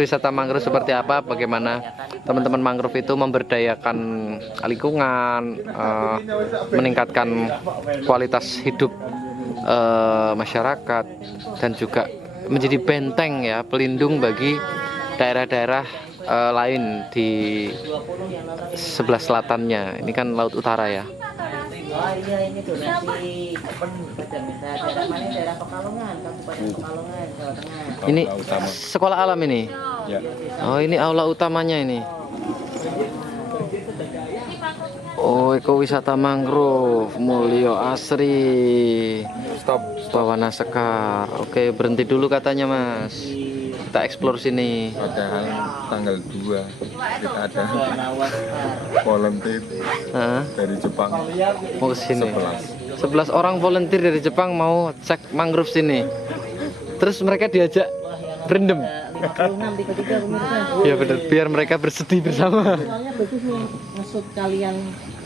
wisata mangrove seperti apa, bagaimana teman-teman mangrove itu memberdayakan lingkungan, meningkatkan kualitas hidup masyarakat, dan juga menjadi benteng ya, pelindung bagi daerah-daerah lain di sebelah selatannya. Ini kan laut utara ya. Oh iya, ini donasi daerah mana? Daerah Pekalongan, Kabupaten Pekalongan, Jawa Tengah. Ini sekolah alam ini. Ya. Oh, ini aula utamanya ini. Oh, ekowisata mangrove Mulyo Asri. Stop. Bawana Sekar. Oke, berhenti dulu katanya, Mas. Kita explore sini. Padahal tanggal 2 kita ada volunteer dari Jepang. Mau ke sini. 11. 11 orang volunteer dari Jepang mau cek mangrove sini. Terus mereka diajak berendam. 56 tiga pemirsa. Ya benar, biar mereka bersedih bersama. Soalnya bagus nih ngesut kalian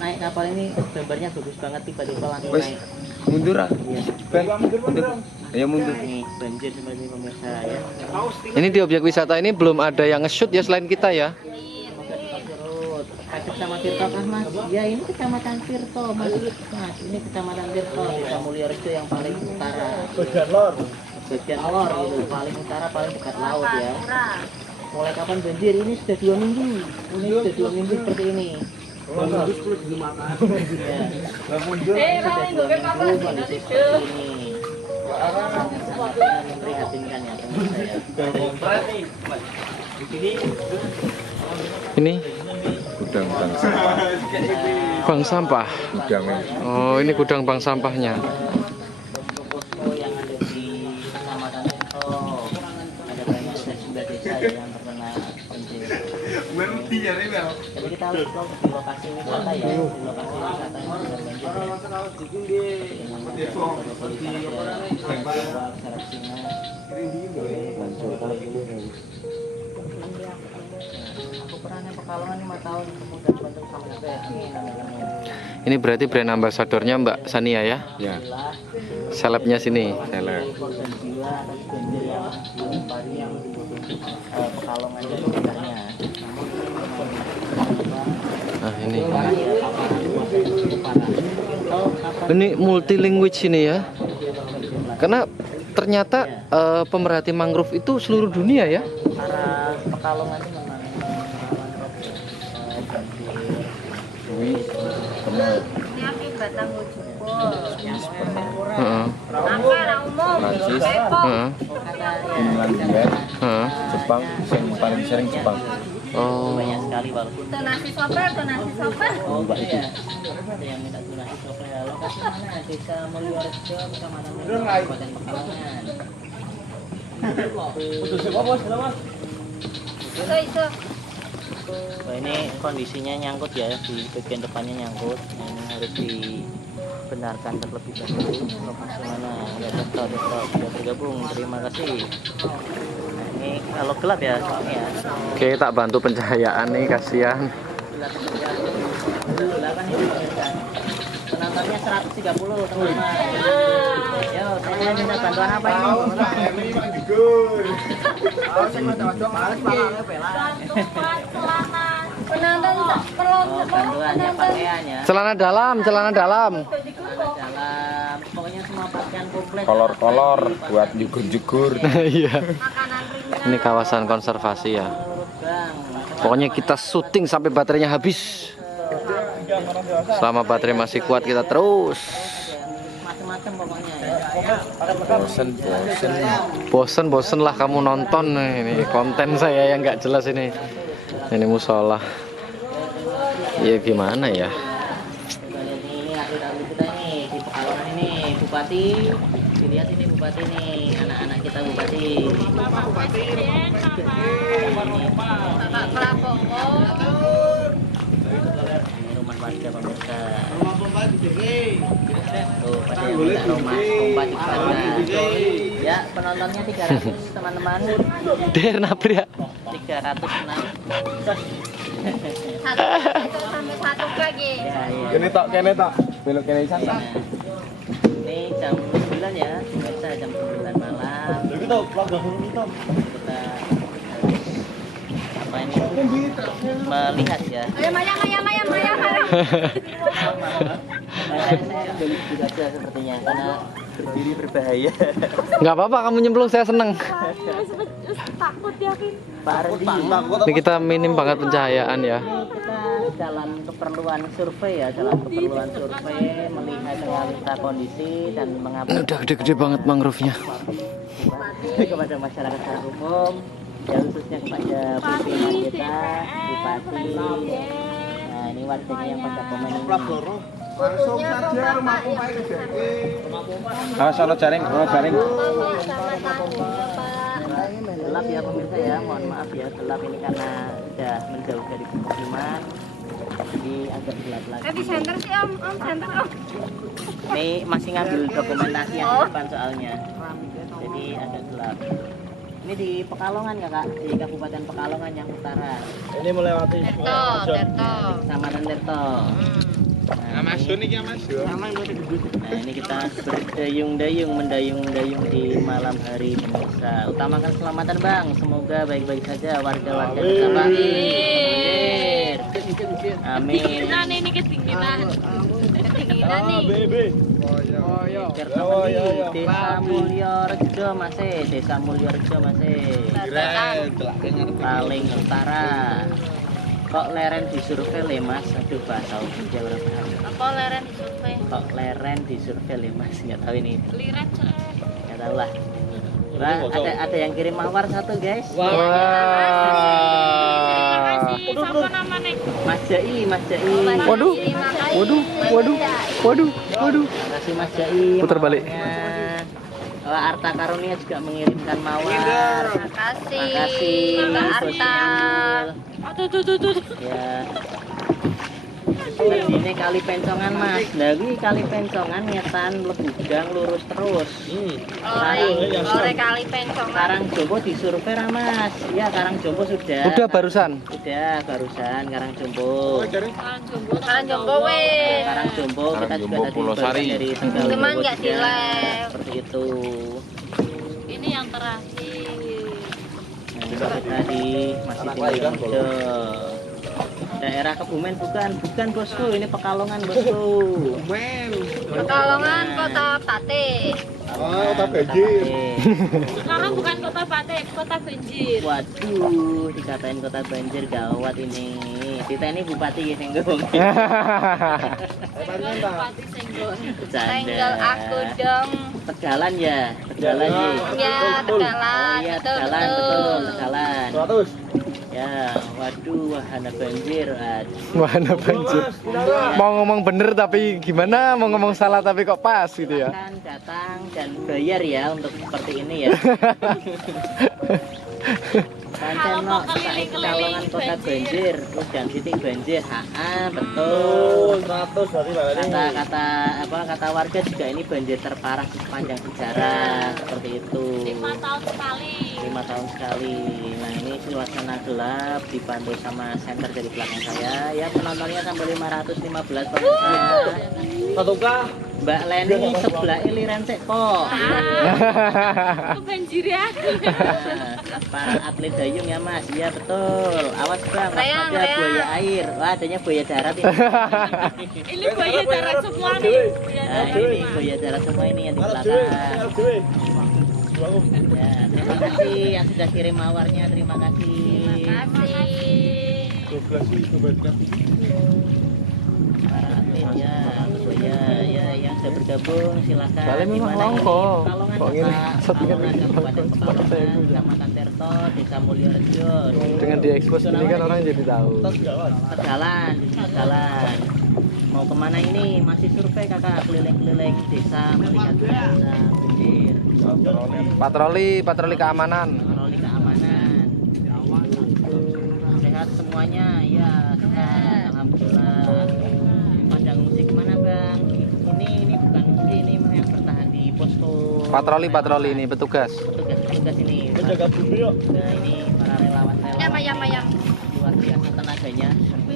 naik kapal ini, gambarnya bagus banget, tiba-tiba langsung naik. Mundur ah. Ben, mundur. Ayo mundur. Nih banjir seperti pemirsa ya. Ini di objek wisata ini belum ada yang nge-shoot ya selain kita ya. Semoga surut. Kecamatan Tirto kah Mas? Ya ini kecamatan Tirto Mas. Mas ini kecamatan Tirto, Desa Mulyorejo yang paling utara. Bagian lor gitu, paling utara, paling dekat laut ya. Mulai kapan banjir? Ini sudah 2 minggu. Ini sudah 2 minggu seperti ini. Sudah 2 minggu kondisi seperti ini. Sangat memprihatinkan ya pemirsa ya. Ini Gudang bank sampah. bank sampah. Gudangnya. Oh, ini gudang bank sampahnya. Posko yang ada di kecamatan Tirto, ada banyak desa yang terkena banjir. Jadi kita harus tahu di lokasi wisata ya, di lokasi wisata yang sudah banjir. Aku pernah Pekalongan 5 tahun, kemudian bantu sama saya. Ini berarti brand ambasadornya Mbak Sania ya. Ya, Selebnya sini. seleb. Korban jiwa atas banjir yang melempari yang Pekalongan dan sekitarnya. Nah, ini. Parah ya, parah. Ini multi language ini ya. Karena ternyata pemerhati mangrove itu seluruh dunia ya. Arah Pekalongan itu memang Wih, benar. Ini akibat tangguh jebol. Heeh. Angka ra umum. Prancis. Depok. Heeh. Finlandia, Heeh. Jepang, yang paling sering Jepang. Oh. banyak sekali walaupun Donasi sopir, donasi sopir. oh iya ada yang minta donasi sopir ya. Lokasi mana? Desa Mulyorejo, Kecamatan Mulyorejo, Kabupaten Pekalongan. Iso. Wah, ini kondisinya nyangkut ya, di bagian depannya nyangkut. Nah, ini harus dibenarkan terlebih dahulu. Lokasi mana? Ya, Tirto sudah bergabung. Terima kasih. Nah, ini kalau gelap ya, ini ya. Oke, tak bantu pencahayaan nih, kasihan. Penontonnya 130 teman-teman. Yo, saya minta bantuan apa ini? Penonton Oh, bantuannya pakaiannya. Celana dalam, celana dalam. Dalam pokoknya semua pakaian komplit. Kolor-kolor buat jugur-jugur. Iya. makanan ringan. Ini kawasan konservasi ya. Bang, Pokoknya kita syuting sampai baterainya habis. Selama baterai masih kuat kita terus. macam-macam pokoknya ya. Bosen lah kamu nonton ini konten saya yang nggak jelas ini. Ini musola. Ya gimana ya? Ini atlet-atlet kita ini di Pekalongan ini Bupati. Dilihat ini Bupati nih, anak-anak kita Bupati. Bapak Prabowo. Ini rumah warga pemirsa. Tuh, pada yang minta rumah pompa di sana. Ya, penontonnya 300 teman-teman. Der napria. 306. Satu sampai satu lagi. Ya, ya. Kene tok. Belok kene isan. Nah, ini jam 9 ya, biasa jam 9 malam. Kita melihat ya. Ayo Maya. Saya juga aja sepertinya karena berdiri berbahaya. Nggak apa-apa, kamu nyemplung, saya seneng. Takut ya, Vin. Pak Ardi, Ini kita minim banget pencahayaan ya. kita dalam keperluan survei ya, melihat realita kondisi dan Ini mengupdate udah gede-gede banget mangrove-nya. kepada masyarakat secara umum, ya khususnya kepada pimpinan kita, bupati. Nah ini warganya yang pada komen ini. Langsung saja rumahku main sono jaring, Gelap ya pemirsa ya, mohon maaf ya gelap ini karena sudah menjauh dari pemukiman, jadi agak gelap lagi. Di center sih om, center om. Ini masih ngambil dokumentasi yang di depan soalnya, jadi agak gelap. Ini di Pekalongan ya kak, di Kabupaten Pekalongan yang utara. Ini melewati Terto. Kecamatan Tirto. Nah, ini kita mendayung-dayung di malam hari pemirsa. Utamakan keselamatan bang, semoga baik-baik saja warga-warga bersama. Amin. Ini ketinggian nih. Desa Mulyorejo masih. Paling utara. Kok leren disurvei le mas? Aduh bahasa Jawa. Apa leren disurvei? Kok leren disurvei le mas? Nggak tahu ini. Lirat. Nggak tahu lah. Wah, ada yang kirim mawar satu guys. Wah. Siapa namanya? Mas Jai. Waduh. Terima kasih Mas Jai. Putar balik. Mawarnya. Arta Karunia juga mengirimkan mawar. Makasih Mbak Arta. Tuh. Ya. Ini kali pencongan mas, dari kali pencongan ngetan lebudang lurus terus. Ore kali pencongan. Karangjowo disurvei ra, mas. Ya Karangjowo sudah. Udah barusan. Udah barusan Karangjowo. Karangjowo weh. Karangjowo kita juga tadi dari Tegal. Cuman nggak dilem. Seperti itu. Ini yang terakhir. Nah, tadi masih di daerah Kebumen bukan bosku, ini Pekalongan bosku. Pekalongan Kota Pate. Kota banjir. Sekarang bukan Kota Pate, Kota Banjir. Waduh, dikatain kota banjir gawat ini. Kita ini bupati ya Senggol. Bupati Senggol. Bercanda. Senggol aku dong. Tegalan ya. Ya, Tegalan. Oh iya, Betul. Tegalan. 100. Ya, waduh, wahana banjir. Mana banjir. Mau ngomong bener tapi gimana? Mau ngomong salah tapi kok pas gitu ya. Silakan datang dan bayar ya untuk seperti ini ya. Pancen no, Pekalongan kota banjir, terus dan titik banjir. Betul. 100 berarti Kata warga juga ini banjir terparah sepanjang sejarah seperti itu. 5 tahun sekali. 5 tahun sekali. Nah ini suasana gelap dipandu sama senter dari belakang saya. Ya penontonnya sampai 515 pemirsa. Satukah? Mbak Leni sebelah liren kok. Banjir ya. Para atlet dayung ya mas, iya betul. Awas bang, Sayang, ada buaya air. Wah adanya buaya darat ini. Ini buaya darat semua nih. Nah ini buaya darat semua ini yang di belakang. Ya, terima kasih yang sudah kirim mawarnya, terima kasih. Para atlet ya yang sudah bergabung silakan. Balik memang Di mana ini? langko. Pekalongan Kok ini Pekalongan Kabupaten Pekalongan, Kecamatan Tirto, Desa Mulyorejo. Dengan diekspos ini kan orang jadi tahu. Tegalan. Mau kemana ini? Masih survei kakak, keliling-keliling desa melihat desa banjir. Patroli keamanan. Patroli keamanan. Sehat semuanya, ya sehat. Alhamdulillah. Pandang musik mana bang? Ini bukan musik, ini yang bertahan di posko. Patroli ini petugas. Petugas ini. Jaga bumi yuk. Nah ini para relawan Mayang. luar biasa tenaganya.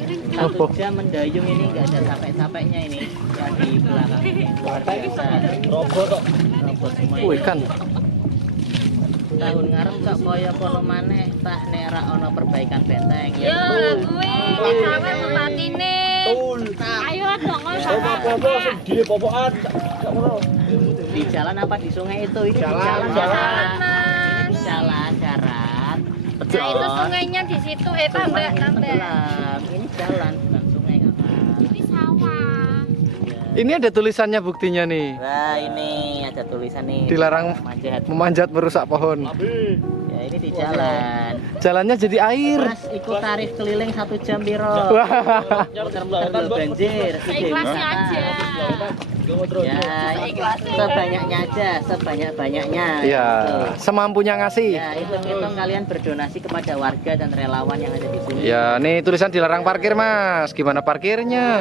1 jam mendayung ini nggak ada capek-capeknya ini yang di belakang ini. Luar biasa. Robot kok. Robot semua. Ikan. tahun ngarep kok kaya kono maneh tah nek ra ono perbaikan benteng. Yo lah kuwi sampe mempatine. Ayo dong Apa-apa sing di popokan. Di jalan apa di sungai itu? Ini Jalan, di jalan. Ini di jalan darat. Nah itu sungainya di situ tambah. Tenggelam. Ini jalan bukan sungai kakak. Ini sawah. Ini ada tulisannya buktinya nih. Nah ini ada tulisan nih. Dilarang Manjat. memanjat merusak pohon. Ya ini di jalan. Jalannya jadi air. Mas ikut tarif keliling 1 jam piro? Wah. Muter-muter dulu banjir. Seikhlasnya aja. Ya, sebanyak-banyaknya aja, sebanyak-banyaknya. Iya, Gitu. semampunya ngasih. Ya, hitung-hitung kalian berdonasi kepada warga dan relawan yang ada di sini. Ya, nih tulisan dilarang parkir, Mas. Gimana parkirnya?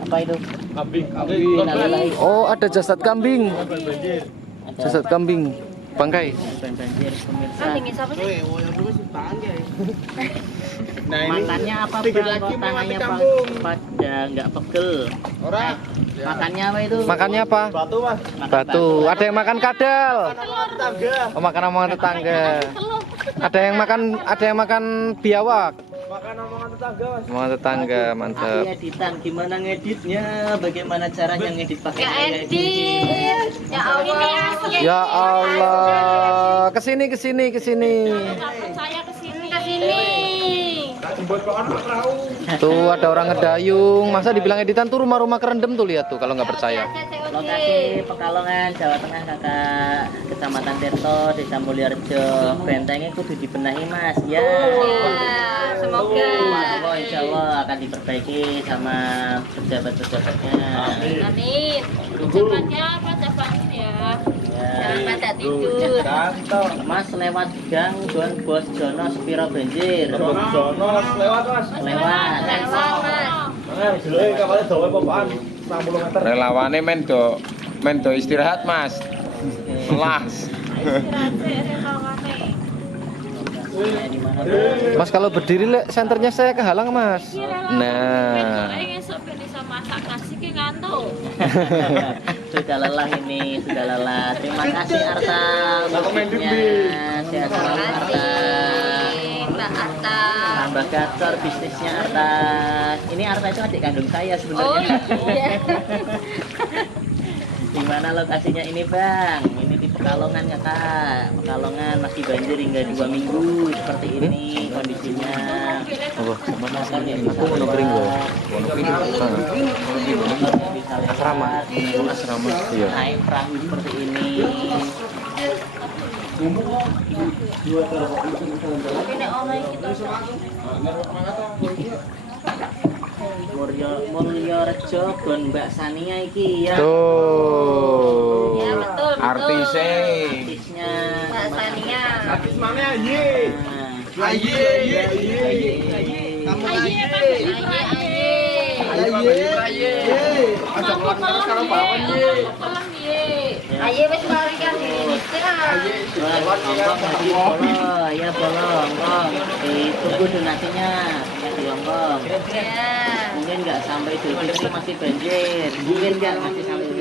Apa itu? Kambing. Innalillahi. Oh, ada jasad kambing. Jasad kambing. Bangkai. Korban banjir pemirsa. Dingin siapa sih? Makannya apa bang? Kok tangannya pada nggak pegel? Ora. Makannya apa itu? Makannya apa? Batu, Mas. Makan Batu. Ada yang makan kadal. Tetangga. Oh, makan omongan tetangga. Ada yang makan biawak. Makan omongan tetangga, Mas. Omongan tetangga, mantap. Ahli editan, gimana ngeditnya? Bagaimana caranya ngedit pakai Ya AI edit. Ya Allah. Ini asli. Ya Allah. Kesini. Saya kesini. Kesini. Tuh ada orang ngedayung. Masa dibilang editan tuh rumah-rumah kerendam tuh, lihat tuh kalau nggak percaya. Lokasi Pekalongan, Jawa Tengah kakak, Kecamatan Tirto, Desa Mulyorejo. Bentengnya kudu dibenahi mas, ya. Semoga. Oh, insya Allah akan diperbaiki sama pejabat-pejabatnya. Amin. Ucapannya pada bangun ya. Jangan Ya. pada tidur. Mas lewat gang Don Bos Jono Spiro banjir. Jono lewat, Mas. Lewat. Jelek kapalnya dawa popokan 60 meter. Relawane men do istirahat, Mas. Melas. Di mana tuh? Mas kalau berdiri senternya saya kehalang, Mas. Nah. Masak nasi ke ngantuk. Sudah lelah ini, sudah lelah. Terima kasih Arta untuk tipsnya. Sehat selalu Arta. Mbak Arta. Tambah gacor bisnisnya Arta. Ini Arta itu adik kandung saya Oh sebenarnya. iya. Di mana lokasinya ini Bang? Ini di Pekalongan ya Kak. Pekalongan masih banjir hingga 2 minggu seperti ini kondisinya. Apa? Aku mau kering loh. Asrama. Asrama. Iya. Naik perahu seperti ini. Mulyorejo Gon Mbak Sania iki ya. Tuh. Ya betul. Artise. Artisnya Mbak Sania. Artis mana aye? Nah, Aye. Kamu Aye Pak. Aye. Ajak makan sekarang bangun ye. Aye wis mari kan ini. Ya bolong, ditunggu donasinya ya di Lombok. Mungkin nggak sampai Idul Fitri masih banjir, mungkin nggak masih sampai.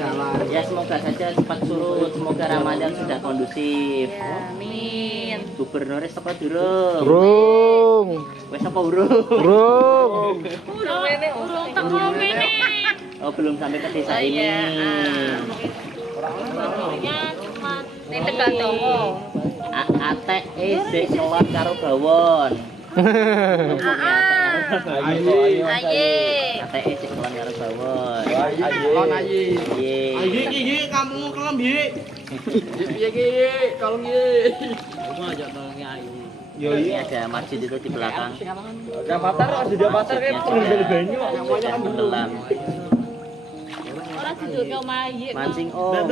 Ya semoga saja cepat surut, semoga Ramadan sudah kondusif. Amin. Gubernur apa durung? Burung. Wes apa urung? Burung. Urung teko mene. Oh belum sampai ke desa Oh, ini. iya. Urungnya cuma di Tegal Dawa. Ate sik selot karo bawon. Aye. Ate sik selot karo bawon. Kon aye. Iya. Iki kamu kelem ye. Piye ki kalung ye. Yo Ini ada masjid itu di belakang. Avatar ada avatar kayak pengendali banyu namanya kan Tenggelam. Ora tidur ke maye. Mancing om.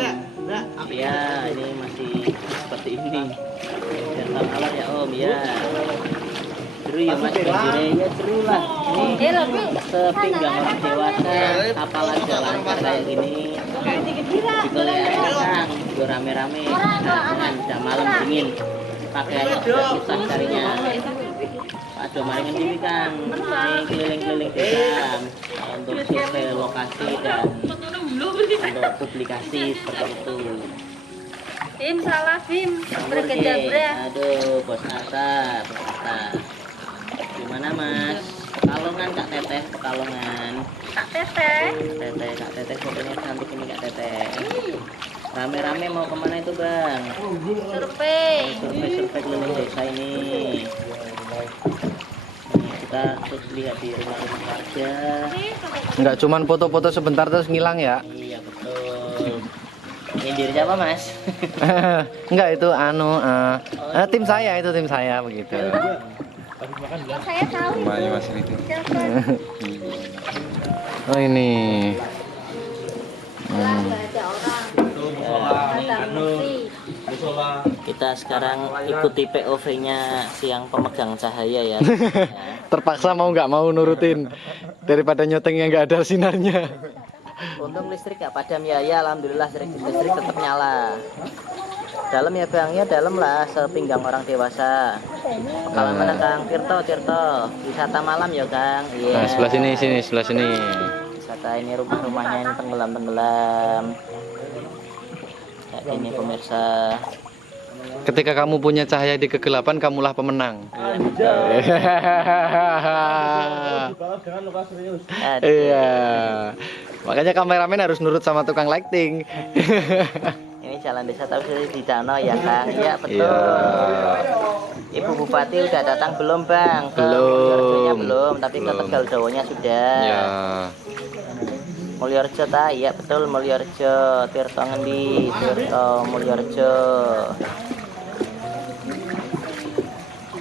Ya ini masih seperti ini. Jangan alat ya om ya. Seru ya mas banjirnya ya seru lah. Ini sepinggang orang dewasa kapalan jalan kayak gini. Dikelilingan juga rame-rame. Dengan jam malam dingin. Pakaiannya sudah susah carinya. Pak Domar ingin diri Kang. Ini keliling-keliling desa untuk survei lokasi dan untuk publikasi seperti itu. Bim, salah Bim. Oke, aduh, bos Atta. Gimana Mas? Pekalongan Kak Teteh, Pekalongan. Kak Teteh. Kak Teteh fotonya cantik ini Kak Teteh. Rame-rame mau kemana itu Bang? Survei. Survei keliling desa ini. Nih, kita terus lihat di rumah-rumah warga. Nggak cuman foto-foto sebentar terus ngilang ya. Iya betul. Ini diri siapa Mas? Enggak itu tim saya begitu. Saya tahu. Rumahnya Mas Riti. Oh ini. Ada orang. Kita sekarang ikuti POV-nya si yang pemegang cahaya ya. Terpaksa mau nggak mau nurutin daripada nyoteng yang nggak ada sinarnya. Untung listrik nggak padam ya, alhamdulillah listrik tetap nyala. Dalam ya Bang, ya dalam lah sepinggang orang dewasa. Kalau mana Kang Tirto, wisata malam ya Kang. Iya. Nah, sebelah sini. Wisata ini rumah-rumahnya ini tenggelam. Kayak ini pemirsa. Ketika kamu punya cahaya di kegelapan, kamulah pemenang. Iya. Makanya kameramen harus nurut sama tukang lighting. Ini jalan desa tapi di danau ya Kang. Iya betul. Iya. Ibu Bupati udah datang belum Bang? Belum. Belum, tapi ke Tegal Dawonya sudah. Ya. Mulyorejo ta? Iya betul Mulyorejo. Tirto ngendi? Tirto Mulyorejo.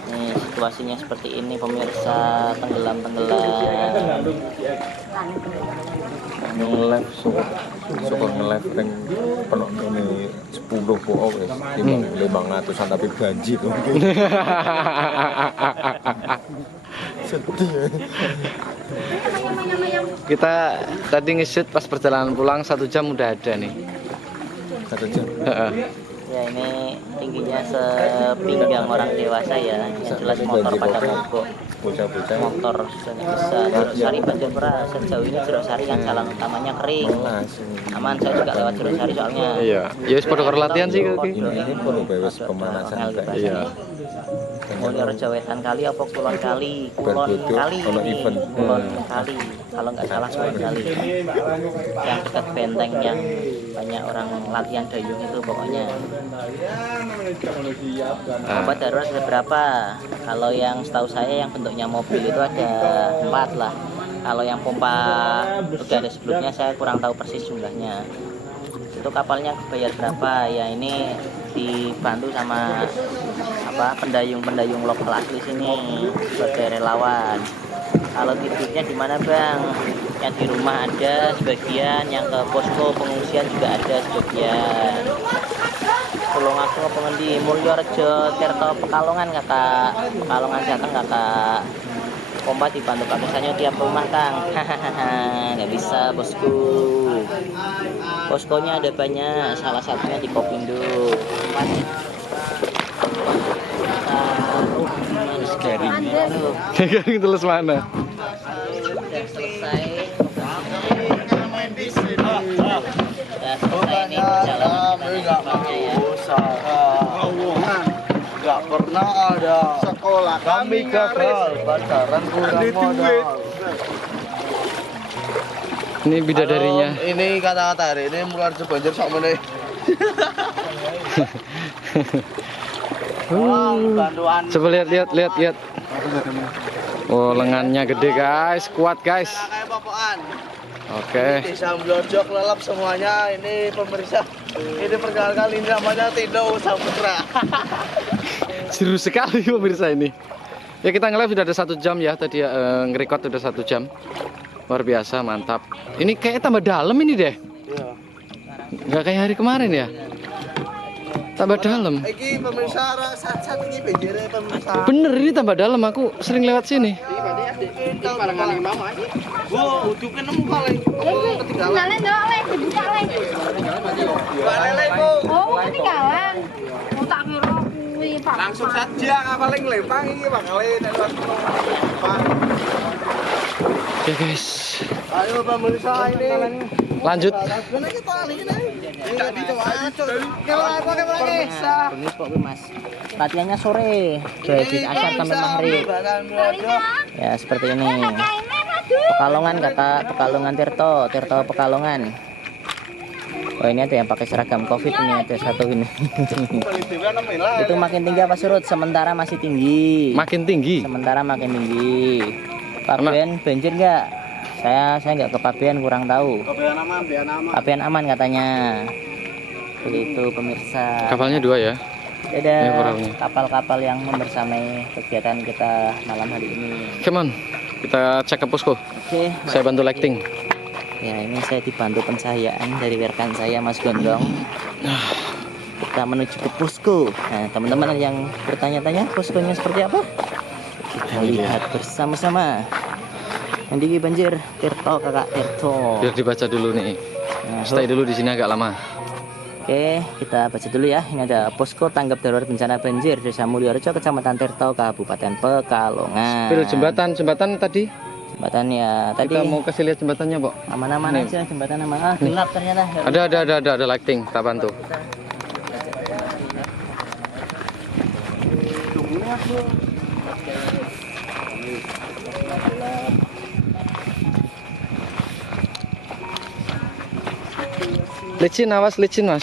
Nih situasinya seperti ini pemirsa, tenggelam. Nge-live suka nge-live yang penuh ini 10 po wis timbang 500-an tapi banjir kok. Sedih ya. Kita tadi nge-shoot pas perjalanan pulang 1 jam udah ada nih. 1 jam. Ya ini tingginya sepinggang orang dewasa ya. Yang jelas motor pada mogok. Bocah-bocah Motor sudah besar. Jerosari banjir beras. Sejauh ini Jerosari yang jalan utamanya kering. Aman, saya juga lewat Jerosari soalnya. Iya. Ya wis padha karo latihan sih kok. ini perlu bebas pemanasan kayak Iya. Mulyorejo Wetan kali apa Kulon kali? Berbodoh, ono event. Kulon kali. Kalau nggak salah Kulon kali. Yang dekat benteng yang banyak orang latihan dayung itu pokoknya. Pompa darurat ada berapa? Kalau yang setahu saya yang bentuknya mobil itu ada 4 lah. Kalau yang pompa udah ada sebelumnya saya kurang tahu persis jumlahnya. Itu kapalnya bayar berapa? Ya ini dibantu sama pendayung lokal asli sini sebagai relawan. Kalau tidurnya di mana Bang? Yang di rumah ada sebagian, yang ke posko pengungsian juga ada sebagian. Tolong aku ke pengendi Mulyorejo Tirto Pekalongan Kakak. Pekalongan Jateng Kakak. Pompa dibantu pakai sanyo tiap rumah Kang. Nggak bisa bosku. Poskonya ada banyak, salah satunya di Kopindo. Garing terus mana? Sudah selesai. Ini perjalanan ya. Nggak pernah ada sekolah kami gagal pacaran kurang modal. Ini bidadarinya. Ini kata-kata hari ini Mulyorejo banjir sak meneh. Bantuan. Coba lihat. Oh, lengannya gede guys, kuat guys. Kayak popokan. Oke. Desa Mulyorejo kelelep semuanya. Ini pemirsa. Ini perjalanan kali ini namanya Tindo Saputra. Seru sekali pemirsa ini. Ya kita nge-live sudah ada 1 jam ya tadi ya, nge-record udah 1 jam. Luar biasa, mantap. Ini kayaknya tambah dalam ini deh. Iya. Nggak kayak hari kemarin ya. Tambah dalam. Iki pemirsa sat-sat iki banjire pemirsa. Bener ini tambah dalam, aku sering lewat sini. Ini parangan imam aja. Wo, uduke nemu kali. Ketinggalan. Ketinggalan dong, Le. Dibuka, Le. Lele, Bu. Oh, ketinggalan. Oh, tak kira kuwi, Pak. Langsung saja paling lempang iki bakal Oke guys. Ayo pemirsa ini. Lanjut. Bengi kok Mas. Latihannya sore, dari asar sampai maghrib. Ya seperti ini. Pekalongan kata Pekalongan Tirto Pekalongan. Oh ini ada yang pakai seragam COVID ini, ada satu ini. Itu makin tinggi apa surut? Sementara masih tinggi. Makin tinggi. Sementara makin tinggi. Pak Ben banjir nggak? Saya nggak ke Pak Ben, kurang tahu. Pak Ben aman katanya. Begitu pemirsa. Kapalnya 2 ya. Ada Ini orangnya. kapal-kapal yang membersamai kegiatan kita malam hari ini. Come on. Kita cek ke posko. Oke. Saya bantu lighting. Ya ini saya dibantu pencahayaan dari rekan saya Mas Gondong. Kita menuju ke posko. Nah teman-teman yang bertanya-tanya poskonya seperti apa? Kita lihat bersama-sama. Nanti banjir Tirto kakak Tirto. Biar dibaca dulu nih. Nah, Stay dulu di sini agak lama. Oke, kita baca dulu ya. Ini ada posko tanggap darurat bencana banjir Desa Mulyorejo, Kecamatan Tirto, Kabupaten Pekalongan. Pil jembatan tadi. Jembatan ya tadi Kita mau kasih lihat jembatannya, Pok. aman-aman Nih. aja jembatan aman. Ah, gelap ternyata. Ada lighting, kita bantu. Licin, awas licin, Mas.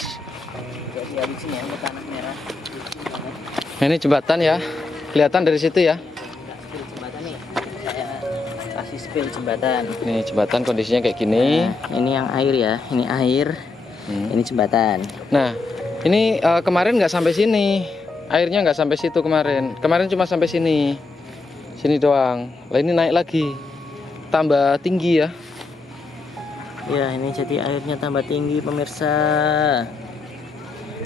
Nah, ini jembatan ya. Kelihatan dari situ ya. Jembatan nih. Saya kasih spill jembatan. Nih jembatan kondisinya kayak gini. Nah, ini yang air ya. Ini air. Ini jembatan. Nah, ini kemarin nggak sampai sini. Airnya nggak sampai situ kemarin. Kemarin cuma sampai sini. Sini doang. Lah ini naik lagi. Tambah tinggi ya. Ya, ini jadi airnya tambah tinggi pemirsa.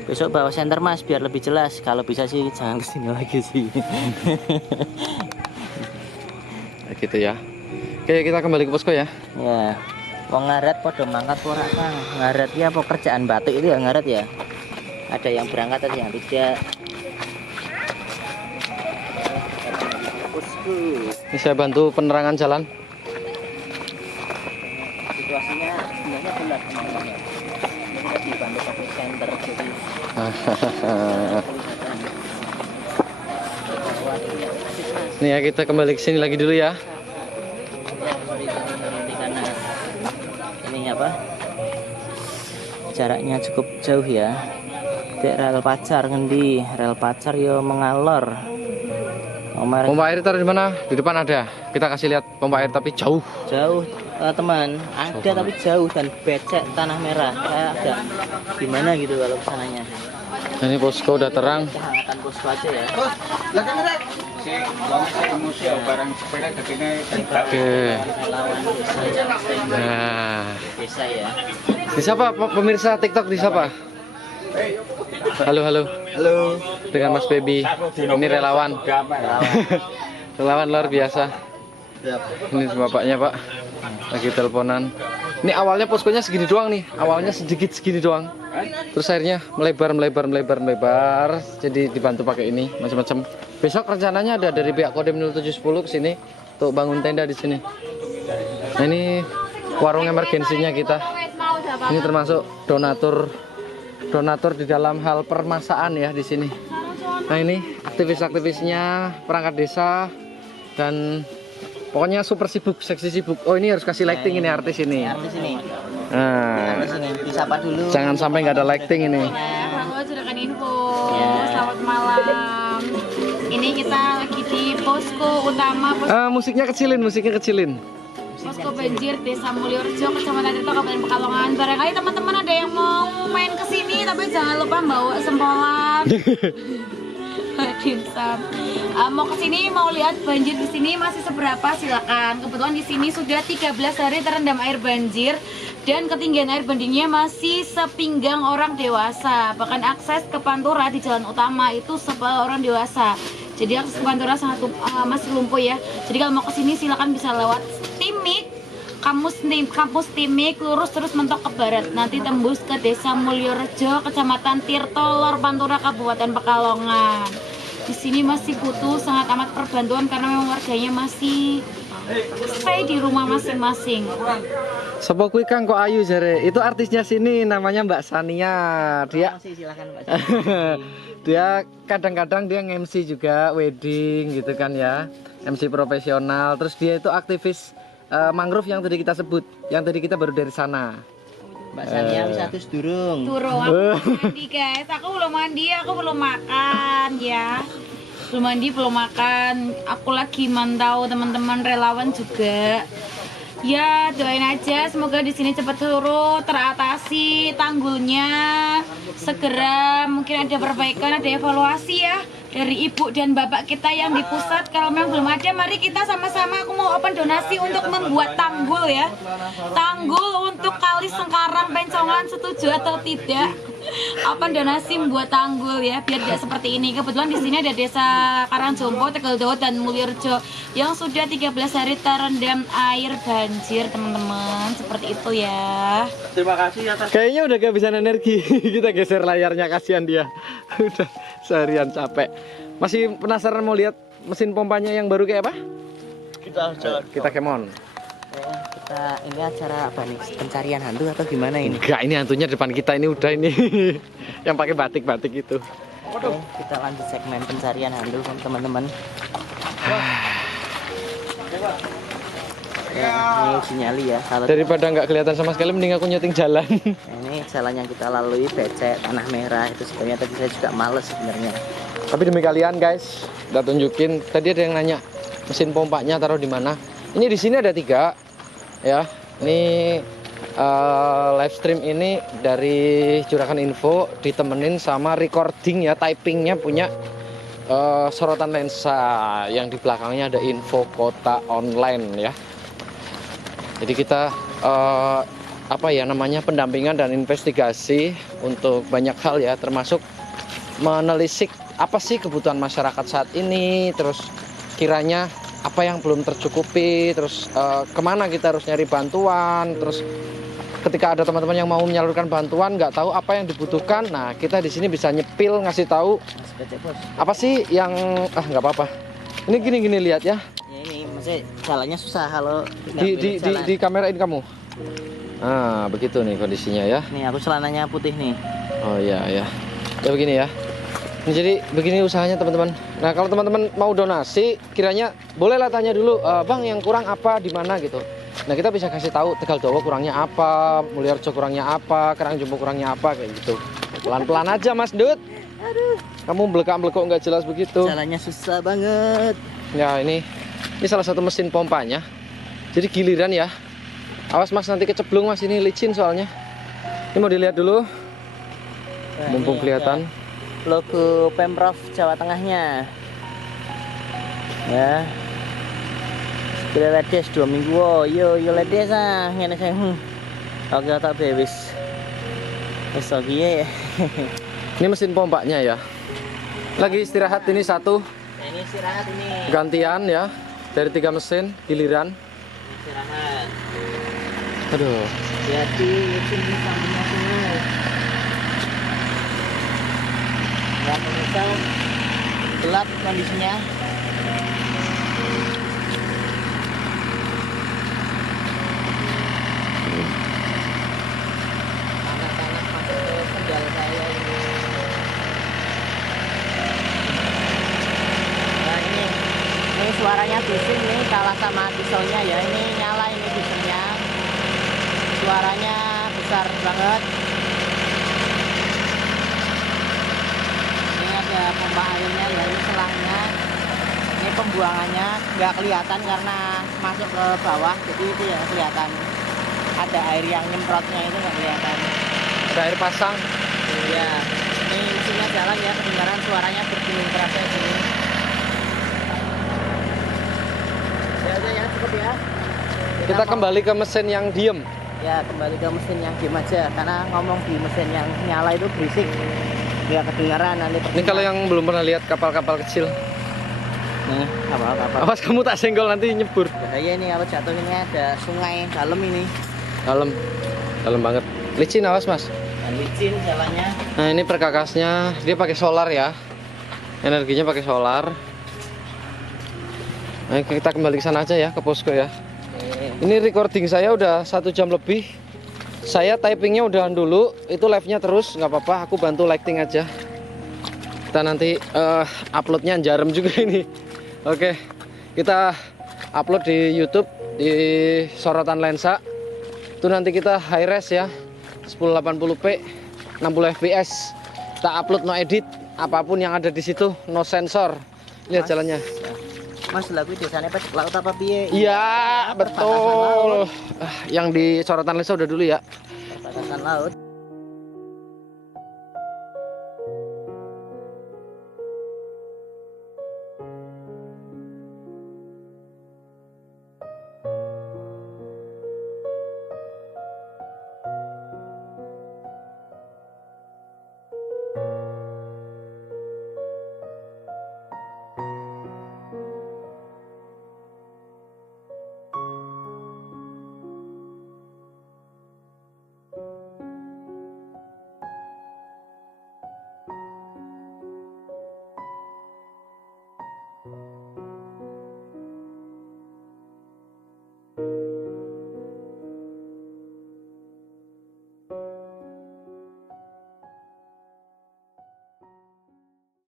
Besok bawa senter Mas biar lebih jelas. Kalau bisa sih jangan kesini lagi sih. Gitu ya. Oke, kita kembali ke posko ya. Ya. Wong ngaret podo mangkat ora Kang. Ngaret ya pekerjaan batik itu ya ngaret ya. Ada yang berangkat ada yang tidak. Posko. Ini saya bantu penerangan jalan. Situasinya sebenarnya gelap teman-teman ya. Ini kita dibantu pakai senter jadi Nih ya, kita kembali ke sini lagi dulu ya. karena ini apa? Jaraknya cukup jauh ya. Dek rel pacar ngendi? Rel pacar yo mengalor. Omar Pompa air taruh di mana? Di depan ada. Kita kasih lihat pompa air tapi jauh. jauh teman ada tapi jauh dan becek tanah merah kayak ada gimana gitu kalau kesananya. Ini posko udah terang. Kehangatan posko aja ya. Oke. Relawan desa Nah, desa ya. di siapa pemirsa TikTok di siapa? Halo. Halo. Dengan Mas Baby. Ini relawan. Relawan luar biasa. Ini bapaknya Pak. Lagi teleponan. Ini awalnya poskonya segini doang nih. Awalnya sedikit segini doang. Terus akhirnya melebar. Jadi dibantu pakai ini macam-macam. Besok rencananya ada dari pihak Kodim 0710 ke sini untuk bangun tenda di sini. Nah, ini warung emergensinya kita. Ini termasuk donatur di dalam hal permasaan ya di sini. Nah, ini aktivis-aktivisnya perangkat desa dan pokoknya super sibuk, seksi sibuk. Oh, ini harus kasih lighting ini artis ini. Artis ini. Nah, Artis ini disapa dulu. jangan sampai nggak ada lighting ini. Halo, Juragan Info. Ya. Selamat malam. Ini kita lagi di posko utama Musiknya kecilin. posko banjir Desa Mulyorejo, Kecamatan Tirto, Kabupaten Pekalongan. Barangkali teman-teman ada yang mau main ke sini, tapi jangan lupa bawa sempolan. Dimsum. Mau ke sini, mau lihat banjir di sini masih seberapa, silakan. Kebetulan di sini sudah 13 hari terendam air banjir dan ketinggian air bandingnya masih sepinggang orang dewasa. Bahkan akses ke Pantura di jalan utama itu sepala orang dewasa. Jadi akses ke Pantura sangat masih lumpuh ya. Jadi kalau mau ke sini silakan bisa lewat Timik, kampus Timik, lurus terus mentok ke barat. Nanti tembus ke Desa Mulyorejo, Kecamatan Tirto, Lor Pantura, Kabupaten Pekalongan. Di sini masih butuh sangat amat perbantuan karena memang warganya masih stay di rumah masing-masing. Sopo kuwi Kang kok ayu jare? Itu artisnya sini namanya Mbak Sania. Dia Masih silakan Mbak. dia kadang-kadang dia nge-MC juga wedding gitu kan ya. MC profesional. Terus dia itu aktivis mangrove yang tadi kita sebut, yang tadi kita baru dari sana. Mbak Sania bisa terus durung. Turun, aku belum mandi guys. Aku belum mandi, aku belum makan ya. Belum mandi, belum makan. Aku lagi mantau teman-teman relawan juga. Ya doain aja semoga di sini cepat surut, teratasi tanggulnya segera, mungkin ada perbaikan, ada evaluasi ya dari ibu dan bapak kita yang di pusat. Kalau memang belum ada, mari kita sama-sama, aku mau open donasi untuk membuat tanggul ya, tanggul untuk Kali Sengkarang Pencongan, setuju atau tidak? Open donasi membuat tanggul ya, biar tidak seperti ini. Kebetulan di sini ada desa Karangjompo, Tegal Dawa dan Mulyorejo yang sudah 13 hari terendam air banjir teman-teman, seperti itu ya. Terima kasih atas. Kayaknya udah kehabisan energi. Kita geser layarnya, kasihan dia. Udah seharian capek. Masih penasaran mau lihat mesin pompanya yang baru kayak apa? Kita jalan. Kita kemon. Kita ini acara apa nih? Pencarian hantu atau gimana ini? Enggak, ini hantunya depan kita ini udah ini. Yang pakai batik-batik itu. Oke, kita lanjut segmen pencarian hantu teman-teman. Ya, ini sinyali ya. Kalau Daripada nggak kelihatan sama sekali, mending aku nyeting jalan. ini jalan yang kita lalui becek tanah merah itu sebenarnya tadi saya juga males sebenarnya. Tapi demi kalian guys, udah tunjukin. Tadi ada yang nanya mesin pompanya taruh di mana. Ini di sini ada 3 ya. Ini live stream ini dari Juragan Info ditemenin sama recording ya, typingnya punya sorotan lensa yang di belakangnya ada info kota online ya. Jadi kita apa ya namanya, pendampingan dan investigasi untuk banyak hal ya, termasuk menelisik apa sih kebutuhan masyarakat saat ini, terus kiranya apa yang belum tercukupi, terus kemana kita harus nyari bantuan, terus ketika ada teman-teman yang mau menyalurkan bantuan nggak tahu apa yang dibutuhkan, nah kita di sini bisa nyepil ngasih tahu apa sih yang nggak apa-apa. Ini gini lihat ya. Ya ini maksudnya jalannya susah kalau Di kamerain kamu. Nah begitu nih kondisinya ya. Nih aku celananya putih nih. Oh iya ya. Ya begini ya. Ini jadi begini usahanya teman-teman. Nah kalau teman-teman mau donasi, kiranya bolehlah tanya dulu, bang yang kurang apa di mana gitu. Nah kita bisa kasih tahu Tegal Dawa kurangnya apa, Mulyorejo kurangnya apa, Karangjompo kurangnya apa kayak gitu. Pelan-pelan aja Mas Dut. Aduh, Kamu belekak-belekok nggak jelas begitu. jalannya susah banget. Ya ini salah satu mesin pompanya. Jadi giliran ya. Awas Mas nanti keceblung Mas, ini licin soalnya. Ini mau dilihat dulu. Nah, Mumpung ini kelihatan. ada logo Pemprov Jawa Tengahnya. Ya. Kita ledes 2 minggu. Yo ledes ah. Ngene saya. Oke tak bewis. Wis piye. Ini mesin pompanya ya. Lagi istirahat ini satu. Nah, ini istirahat ini. Gantian ya. Dari 3 mesin giliran. Istirahat. Aduh. Jadi sini sampingnya tuh. Ya pemirsa, gelap kondisinya. Panas-panas masuk ke sendal saya ini. Nah ini suaranya bising nih, kalah sama dieselnya ya. Ini nyala ini dieselnya. Suaranya besar banget. Ini ada pompa airnya ya, ini selangnya. Ini pembuangannya nggak kelihatan karena masuk ke bawah, jadi itu ya kelihatan. Ada air yang nyemprotnya itu nggak kelihatan. Ada air pasang. Ya, ini mesinnya jalan ya, kedengaran suaranya bergening keras kayak gini. Ya udah ya, cukup ya. Kita kembali ke mesin yang diem. Ya kembali ke mesin yang diem aja, karena ngomong di mesin yang nyala itu berisik, nggak kedengaran nanti. Ini kalau yang belum pernah lihat kapal-kapal kecil. nih apa-apa. Awas kamu tak senggol nanti nyebur. Bahaya ini kalau jatuh, ini ada sungai dalam ini. Dalam banget. Licin awas Mas. Dan licin jalannya. Nah ini perkakasnya, dia pakai solar ya. Energinya pakai solar. Ayo kita kembali ke sana aja ya, ke posko ya. Ini recording saya udah 1 jam lebih. Saya typingnya udahan dulu, itu live-nya terus, nggak apa-apa. Aku bantu lighting aja. Kita nanti uploadnya jarem juga ini. Oke, kita upload di YouTube di Sorotan Lensa. Itu nanti kita high res ya, 1080p, 60 fps. Kita upload no edit, apapun yang ada di situ, no sensor. Lihat jalannya. Mas lagu desanya pas laut apa piye? Iya, betul. Yang di Sorotan Lensa udah dulu ya. Perbatasan laut.